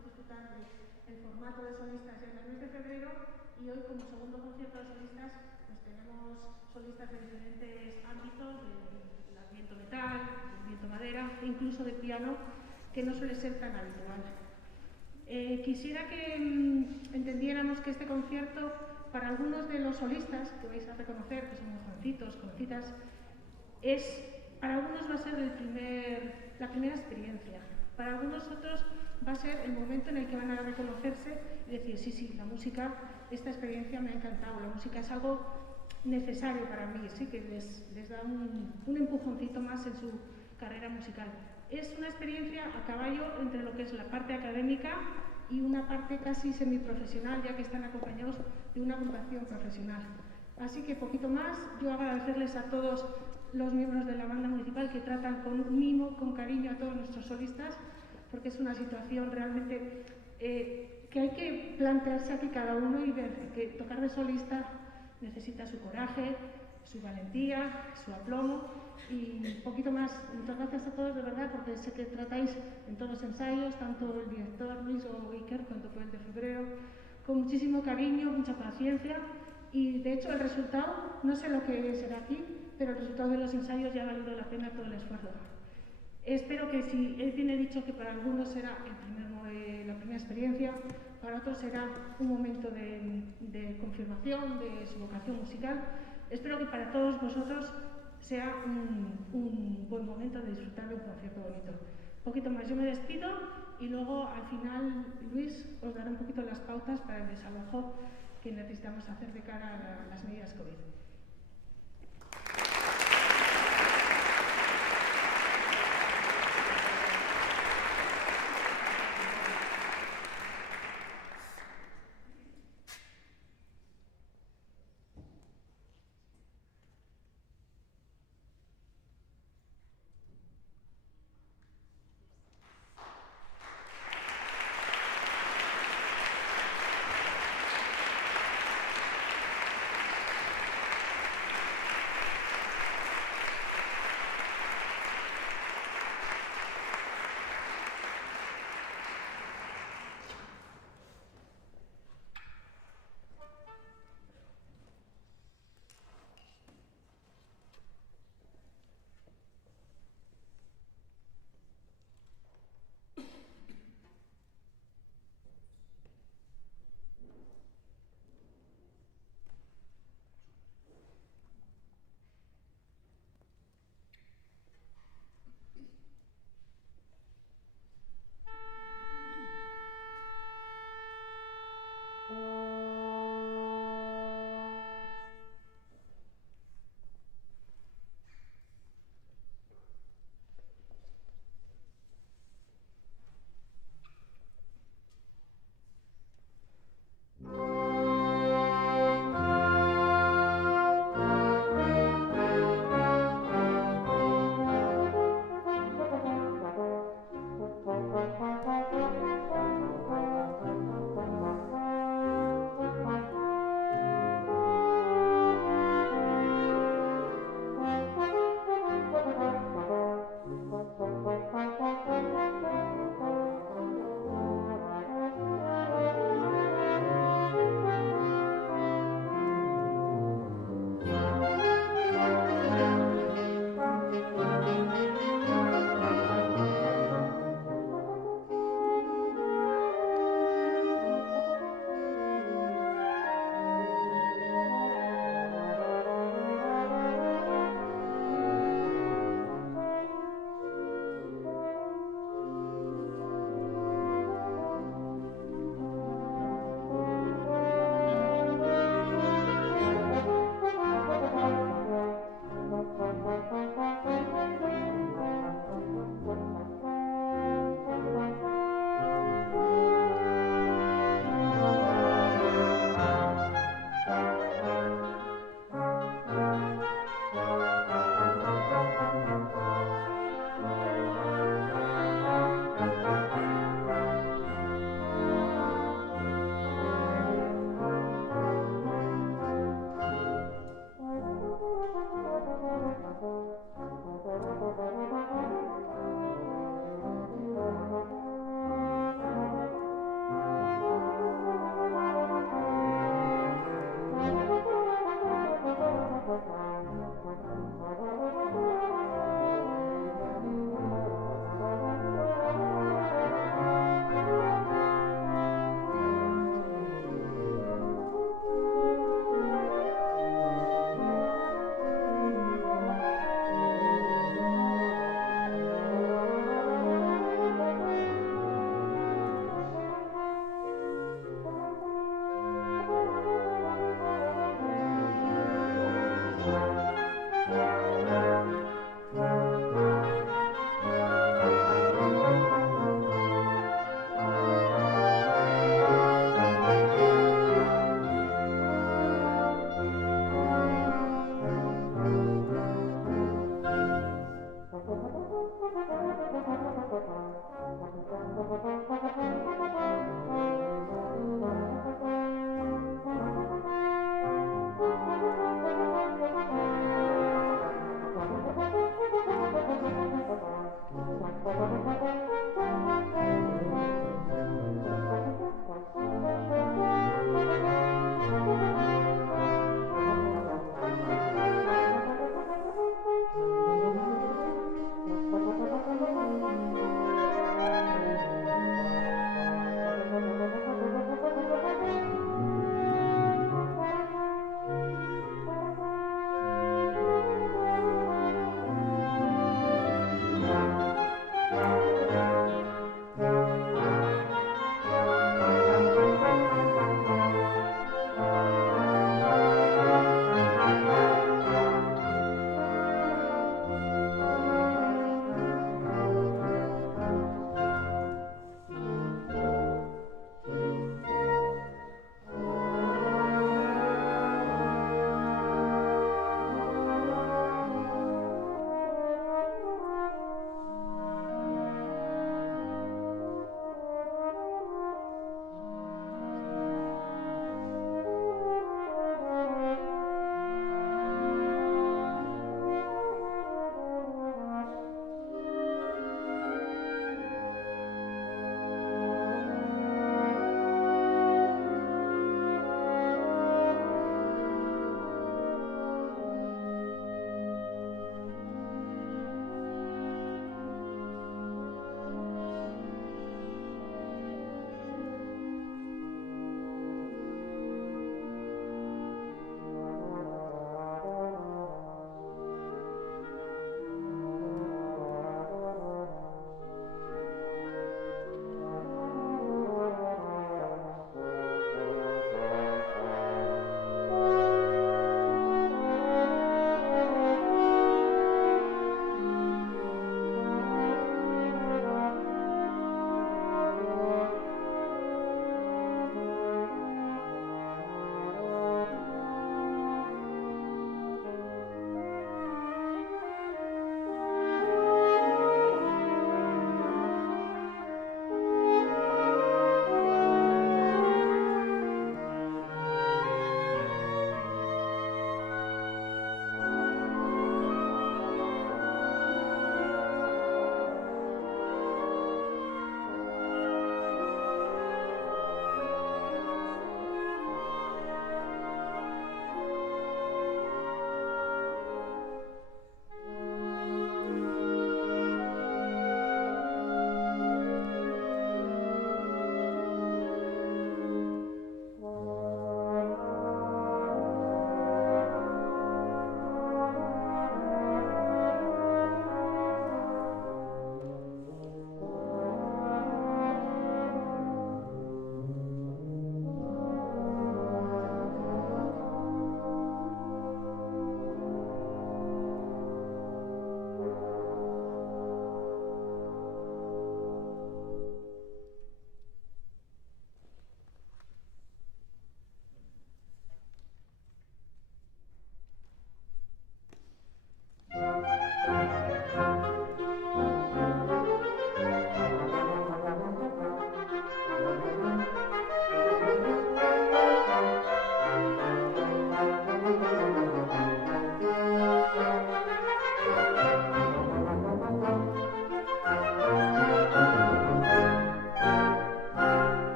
podemos disfrutar del formato de solistas en el mes de febrero, y hoy, como segundo concierto de solistas, pues tenemos solistas de diferentes ámbitos, del viento metal, del viento madera, e incluso de piano, que no suele ser tan habitual. Quisiera que entendiéramos que este concierto, para algunos de los solistas que vais a reconocer, que son muy jovencitos, jovencitas, para algunos va a ser la primera experiencia. Para algunos otros va a ser el momento en el que van a reconocerse y decir, sí, la música, esta experiencia me ha encantado, la música es algo necesario para mí, sí, que les da un empujoncito más en su carrera musical. Es una experiencia a caballo entre lo que es la parte académica y una parte casi semiprofesional, ya que están acompañados de una agrupación profesional. Así que poquito más, yo agradecerles a todos los miembros de la banda municipal que tratan con mimo, con cariño a todos nuestros solistas, porque es una situación realmente que hay que plantearse aquí cada uno y ver que tocar de solista necesita su coraje, su valentía, su aplomo y poquito más. Muchas gracias a todos de verdad, porque sé que tratáis en todos los ensayos, tanto el director Luis o Iker, cuanto fue el de febrero, con muchísimo cariño, mucha paciencia, y de hecho el resultado, no sé lo que será aquí, pero el resultado de los ensayos ya ha valido la pena todo el esfuerzo. Espero que, si él tiene dicho que para algunos será la primera experiencia, para otros será un momento de confirmación de su vocación musical, espero que para todos vosotros sea un buen momento de disfrutar de un concierto bonito. Un poquito más, yo me despido y luego al final Luis os dará un poquito las pautas para el desalojo que necesitamos hacer de cara a las medidas COVID.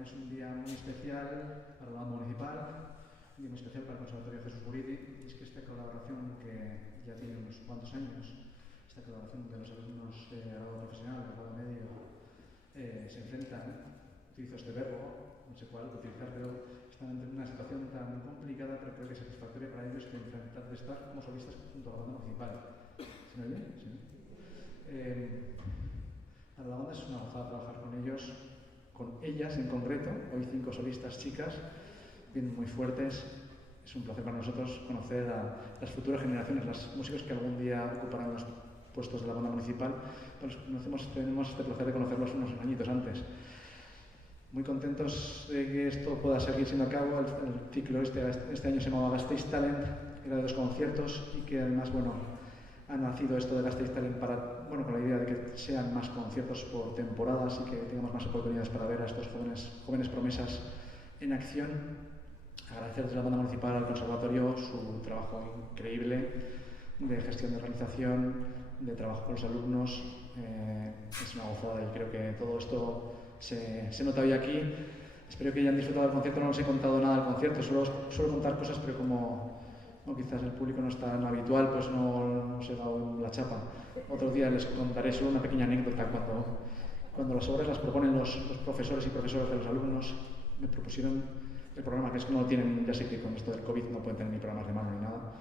Es un día muy especial para la banda municipal, un día muy especial para el Conservatorio Jesús Guridi, y es que esta colaboración que ya tiene unos cuantos años, esta colaboración de los alumnos de grado profesional, de grado medio, se enfrentan, utilizo este verbo, no sé cuál utilizar, pero están en una situación tan complicada, pero creo que satisfactoria para ellos que intentar de estar como solistas junto a la banda municipal. ¿Se me oye? Sí. Para la banda es una gozada trabajar con ellos, con ellas en concreto, hoy 5 solistas chicas, bien muy fuertes. Es un placer para nosotros conocer a las futuras generaciones, las músicos que algún día ocuparán los puestos de la banda municipal. Pues tenemos este placer de conocerlos unos añitos antes. Muy contentos de que esto pueda seguir siendo a cabo. El ciclo este año se llamaba Gasteiz Talent, era de 2 conciertos y que además, bueno, ha nacido esto de Gasteiz Talent para, bueno, con la idea de que sean más conciertos por temporadas y que tengamos más oportunidades para ver a estos jóvenes promesas en acción. Agradecer desde la banda municipal al conservatorio su trabajo increíble de gestión de organización, de trabajo con los alumnos. Es una gozada y creo que todo esto se nota hoy aquí. Espero que hayan disfrutado del concierto. No os he contado nada del concierto, suelo contar cosas, pero como quizás el público no es tan habitual, pues no os he dado la chapa. Otro día les contaré solo una pequeña anécdota. Cuando las obras las proponen los profesores y profesoras de los alumnos, me propusieron el programa, que es que no lo tienen, ya sé que con esto del COVID no pueden tener ni programas de mano ni nada.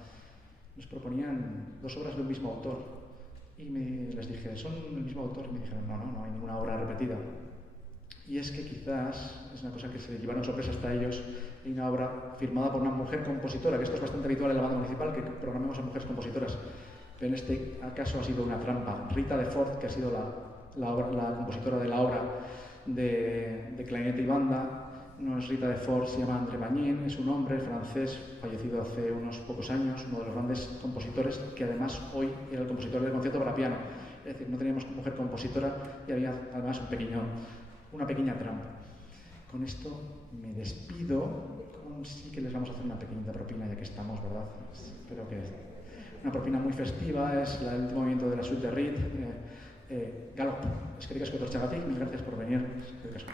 Nos proponían 2 obras de un mismo autor y les dije, ¿son el mismo autor? Y me dijeron, no hay ninguna obra repetida. Y es que quizás es una cosa que se llevaron sorpresa hasta ellos, hay una obra firmada por una mujer compositora, que esto es bastante habitual en la banda municipal, que programemos a mujeres compositoras, pero en este caso ha sido una trampa. Rita de Ford, que ha sido la compositora de la obra de clarinete y banda, no es Rita de Ford, se llama André Bagnin, es un hombre francés fallecido hace unos pocos años, uno de los grandes compositores, que además hoy era el compositor del concierto para piano. Es decir, no teníamos mujer compositora y había además una pequeña trampa. Con esto me despido. Sí que les vamos a hacer una pequeñita propina, ya que estamos, ¿verdad? Espero que una propina muy festiva, es el último movimiento de la suite de Reed, Galop. Eskerrik asko etortzeagatik, mil gracias por venir. Eskerrik asko.